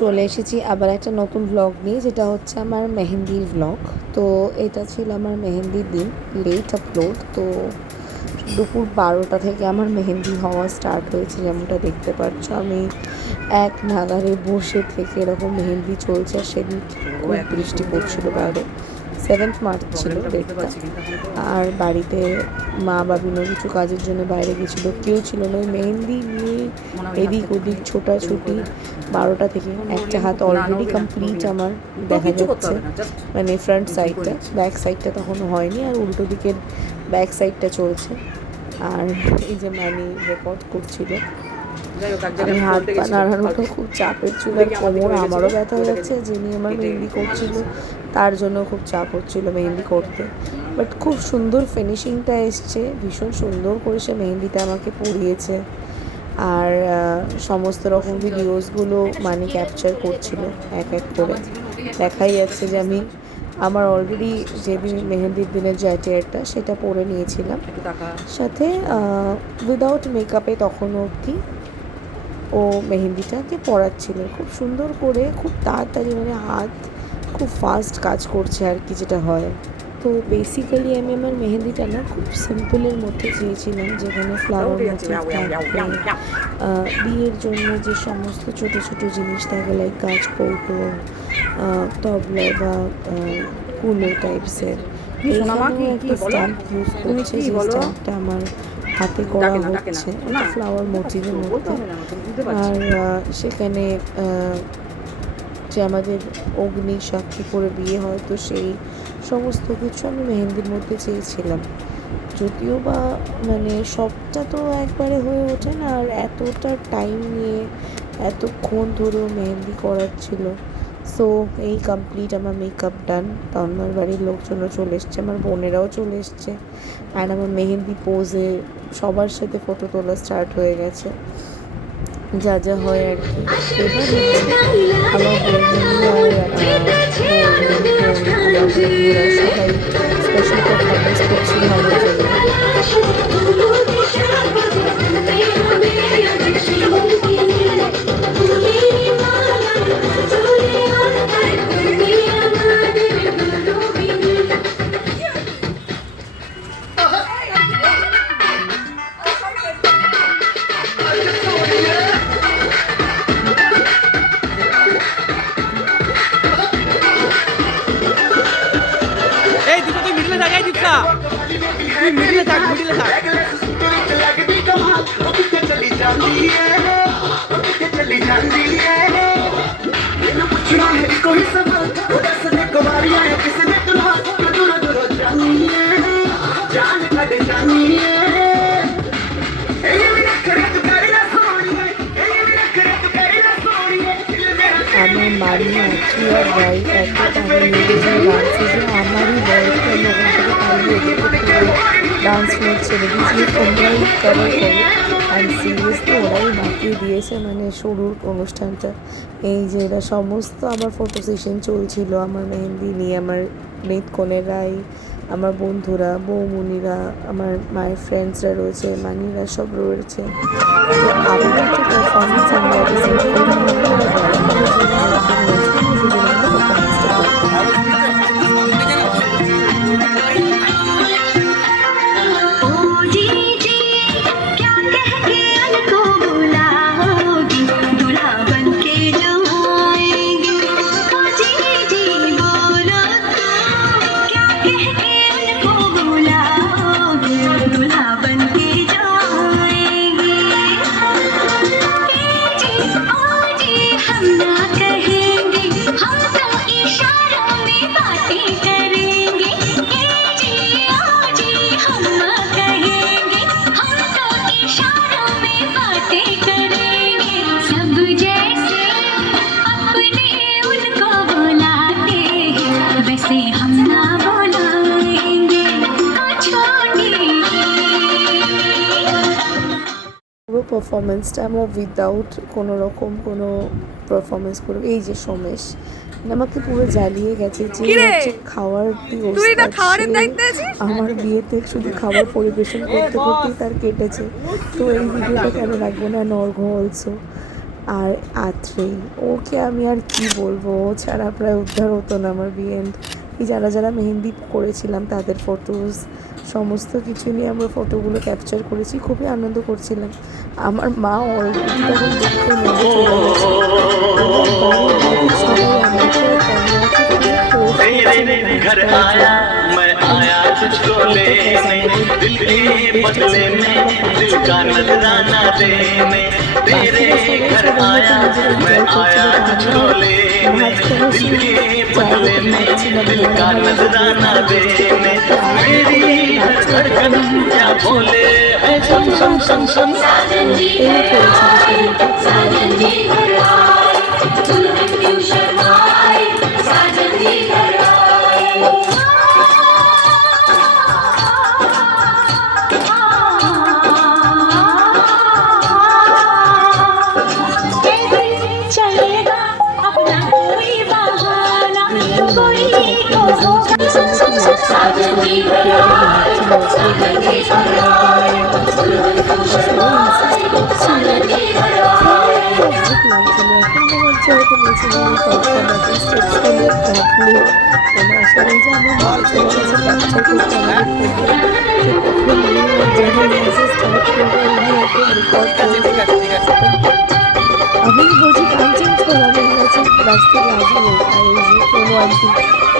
চলে এসেছি আবার একটা নতুন ব্লগ নিয়ে, যেটা হচ্ছে আমার মেহেন্দির ব্লগ। তো এটা ছিল আমার মেহেন্দির দিন, লেট আপলোড। তো দুপুর 12টা থেকে আমার মেহেন্দি হওয়া স্টার্ট হয়েছে, যেমনটা দেখতে পাচ্ছ। আমি এক নাগারে বসে থেকে এরকম মেহেন্দি চলছে। আর সেদিন খুব বৃষ্টি পড়ছিল বাইরে, 7th মার্চ ছিল ডেটটা। আর বাড়িতে মা বাবিনও কিছু কাজের জন্য বাইরে গেছিলো, কেউ ছিল না। ওই মেহেন্দি নিয়ে এদিক ওদিক ছোটাছুটি 12টা থেকে। একটা হাত অলরেডি কমপ্লিট আমার দেখা যাচ্ছে, মানে ফ্রন্ট সাইডটা, ব্যাক সাইডটা তখনও হয়নি। আর উল্টো দিকের ব্যাক সাইডটা চলছে। আর এই যে মানি রেকর্ড করছিল, আমি হাত পা নাড়ানোটা খুব চাপের ছিল। আর কোমর আমারও ব্যথা হয়ে যাচ্ছে, যিনি আমার মেহেন্দি করছিল তার জন্য খুব চাপ হচ্ছিল মেহেন্দি করতে। বাট খুব সুন্দর ফিনিশিংটা এসছে, ভীষণ সুন্দর করে সে মেহেন্দিটা আমাকে পরিয়েছে। আর সমস্ত রকম ভিডিওসগুলো মানে ক্যাপচার করছিল এক এক করে। দেখাই যাচ্ছে যে আমার অলরেডি যেদিন মেহেন্দির দিনের যে অ্যাটায়ারটা সেটা পরে নিয়েছিলাম, সাথে উইদাউট মেকআপে তখন অবধি ও মেহেন্দিটাকে পরাচ্ছিল খুব সুন্দর করে, খুব তাড়াতাড়ি, মানে হাত খুব ফাস্ট কাজ করছে আর কি, যেটা হয়। তো বেসিক্যালি আমি আমার মেহেন্দিটা না খুব সিম্পলের মধ্যে চেয়েছিলাম, যেখানে ফ্লাওয়ার মোটিভ থাকবে, বিয়ের জন্য যে সমস্ত ছোটো ছোটো জিনিস থাকে, লাইক গাছ কৌটো, তবলা বা কুলো টাইপসের। এইখানেও একটা স্ট্যাম্প ইউজ করছে, যে স্ট্যাম্পটা আমার হাতে করা হচ্ছে ফ্লাওয়ার মোটিভের মধ্যে। আর সেখানে যে আমাদের অগ্নি সাক্ষী করে বিয়ে হয়, তো সেই সমস্ত কিছু আমি মেহেন্দির মধ্যে চেয়েছিলাম। যদিও বা মানে সবটা তো একবারে হয়ে ওঠে না, আর এতটা টাইম নিয়ে এতক্ষণ ধরেও মেহেন্দি করাচ্ছিল। সো এই কমপ্লিট আমার মেকআপ ডান। আমার বাড়ির লোকজনও চলে এসছে, আমার বোনেরাও চলে এসছে। অ্যান্ড আমার মেহেন্দি পোজে সবার সাথে ফটো তোলা স্টার্ট হয়ে গেছে, যা যা হয় আর কি। এবার আমার বন্ধুরা সবাই স্পেশাল পারফরমেন্স করছিল আমার জন্য। এই দুটো তুই মিডলে থাক, এই দীপসা তুই মিডলে থাক, মিডলে থাক। আমার মানি আঁচু আর ভাই এত তারা লেগেছে ডান্সে, যে আমারই বয়সটা আমি ওখান থেকে পালিয়ে ডান্স ফ্লোর ছেড়ে দিয়েছি। তোমরাই কভার করো। অ্যান্ড সিরিয়াসলি ওরাই মাতিয়ে দিয়েছে, মানে শুরুর অনুষ্ঠানটা। এই যে এরা সমস্ত আমার ফটো সেশন চলছিল আমার মেহেন্দি নিয়ে, আমার নেতকনেরাই, আমার বন্ধুরা, বৌমনিরা, আমার মায়ের ফ্রেন্ডসরা রয়েছে, মানিরা সব রয়েছে। তো আবার একটা পারফরমেন্স আমরা ডিসাইড করি পারফরমেন্সটা করি। পুরো পারফরমেন্সটা আমরা উইদাউট কোনো রকম কোনো পারফরমেন্স করব। এই যে সোমেশ আমাকে পুরো জ্বালিয়ে গেছে, যে হচ্ছে খাওয়ার আমার বিয়েতে শুধু খাবার পরিবেশন করতে করতেই তার কেটেছে। তো এই ভিডিওটা কেন রাখবো না, নর্ঘ অলসো। আর আত্রেই, ওকে আমি আর কি বলবো, ও ছাড়া প্রায় উদ্ধার হতো না আমার বিয়ে। এই যারা যারা মেহেন্দি করেছিলাম তাদের ফটোস সমস্ত কিছু নিয়ে আমরা ফটোগুলো ক্যাপচার করেছি, খুবই আনন্দ করছিলাম। আমার মা অলরেডি তখন দেখতে নেমে চলে গেছে এবং বাড়ির বাকি সবাই আমাকে আর তন্ময়কে খুবই ফোর্স করছিল নাচ করার জন্য। আমি तुझको দেখতে लेने दिल के বেস্ট बदले में दिल का नजराना देने तेरे घर आया मैं आया तुझको लेने दिल के बदले में दिल का नजराना देने मेरी हर धड़कन क्या बोले है सुन सुन सुन सुन साजन जी এই করেছিল সেদিনকে। साजन जी घर आए दुल्हन क्यों शर्माए साजन जी घर चलेगा अपना कोई बहाना कोई तो होगा साजन जी घर आए साजन जी घर आए दुल्हन क्यों शर्माए साजन जी घर आए অদ্ভুত লাগছিল। এখন মনে হচ্ছে হয়তো নিয়েছিলাম ওই কয়েকটা নতুন স্টেপসগুলো থাকলেও মনে আসে না যে আমার মা চলে গেছে ক্যাপচার করতে আমাদের ফোনে, যে কখন উনি যখন মেসেজ স্টার্ট করবে উনি একদম রেকর্ড ঠিক করবে। আছে ঠিক আছে আমি বলছি গান চেঞ্জ করো, আমি বলছি রাস্তায় আসবো, আর ওই যে কোনো আন্টি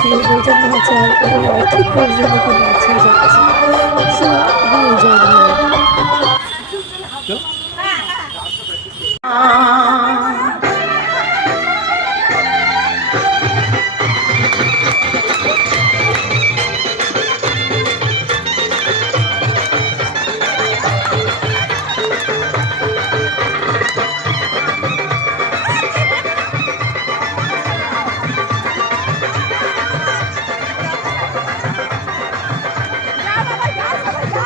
গিয়ে বলছেন নাচে, আর ওই একই পর্যন্ত মতো নাচে যাচ্ছে। সো আমি এনজয় করি।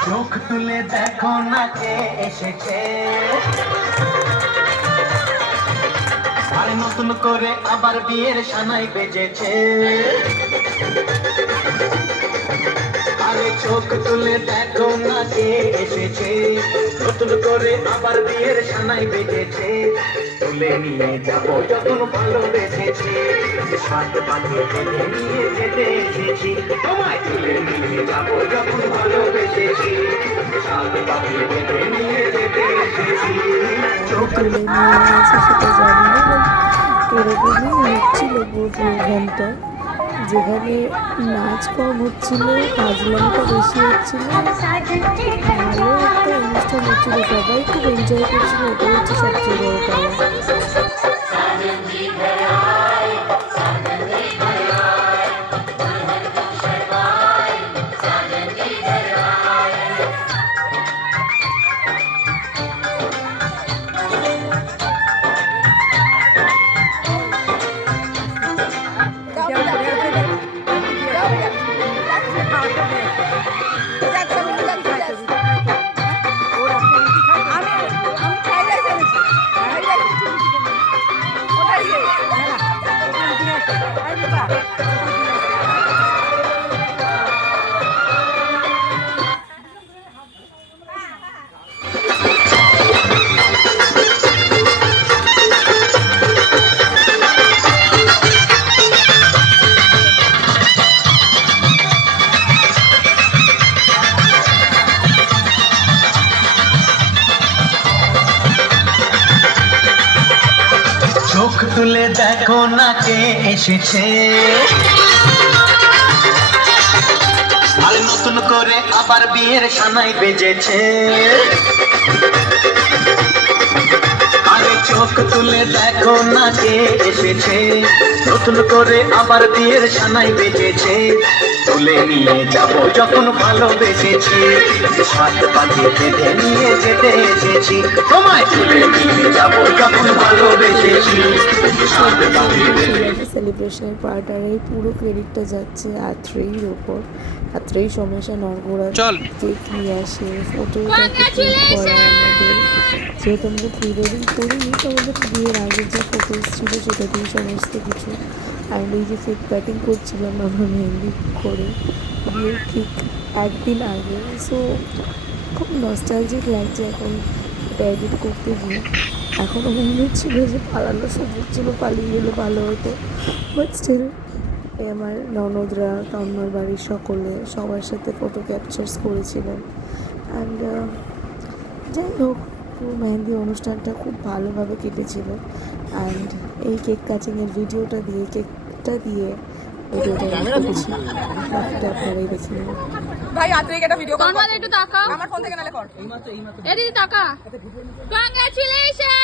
চোখ তুলে দেখো না কে এসেছে আর নতুন করে আবার বিয়ের সানাই বেজেছে আরে চোখ তুলে দেখো না কে এসেছে নতুন করে আবার বিয়ের সানাই বেজেছে তুলে নিয়ে যাবো যখন ভালোবেসেছি সাত পাখি তুলে নিয়ে যেতে এসেছি তোমায় তুলে নিয়ে যাবো যখন ভালোবেসেছি সাত পাখি তুলে নিয়ে যেতে এসেছি চোখ তুলে নিয়ে আছে সেটা জানি না, এরকমই হচ্ছিল পুরো ঘন্টা, যেখানে নাচ কম হচ্ছিল, কাজলামটা বেশি হচ্ছিল, ভালো একটা অনুষ্ঠান হচ্ছিল, সবাই খুব এনজয় করছিল, এটাই হচ্ছে সবচেয়ে বড় পাওয়া। साजन जी घर आए साजन जी घर आए दुल्हन क्यों शर्माए साजन जी घर आए চোখ তুলে দেখো না কে এসেছে আর নতুন করে আবার বিয়ের সানাই বেজেছে আরে চোখ তুলে দেখো না কে এসেছে নতুন করে আবার বিয়ের সানাই বেজেছে তুলে নিয়ে যাবো যখন ভালোবেসেছি সাত পাখি বেঁধে নিয়ে যেতে এসেছি তোমায় তুলে নিয়ে যাবো যখন ভালোবেসেছি সাত পাখি বেঁধে সেলিব্রেশনের পার্ট, আর এই পুরো ক্রেডিটটা যাচ্ছে আত্রেয়ীর ওপর। আত্রেয়ী সমস্যা নরগোড়া চল। কেক নিয়ে আসে, ফটোটাকে ক্লিক করা আমাদের, যেহেতু আমরা প্রি ওয়েডিং করিনি তো আমাদের বিয়ের আগের যে ফটোস ছিল সেটা দিয়ে সমস্ত কিছু। অ্যান্ড এই যে কেক কাটিং করছিলাম আমরা মেহেন্দি করে বিয়ের ঠিক একদিন আগে, সো খুব নস্টালজিক লাগছে এখন এটা এডিট করতে গিয়ে। এখনও মনে হচ্ছিল যে পালানো সুযোগ ছিল, পালিয়ে গেলে ভালো হতো, বাট স্টিল আমার ননদরা, তন্ময়ের বাড়ির সকলে সবার সাথে ফটো ক্যাপচার্স করেছিলেন। অ্যান্ড যাই হোক, পুরো মেহেন্দি অনুষ্ঠানটা খুব ভালোভাবে কেটেছিল। অ্যান্ড এই কেক কাটিংয়ের ভিডিওটা দিয়ে ভিডিওটা করেছি, বাকিটা আপনারাই দেখে নেবেন। ভাই হাত থেকে একটা ভিডিও কল তন্ময় একটু তাকা, আমার ফোন থেকে নালে কর। এ দিদি তাকা। কংগ্রাচুলেশন।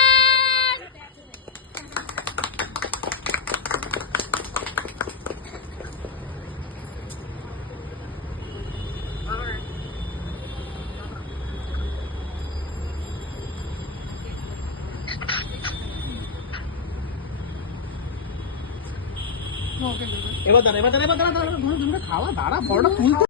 এবার দাঁড়া খাওয়া দাঁড়া বড়টা তুলতে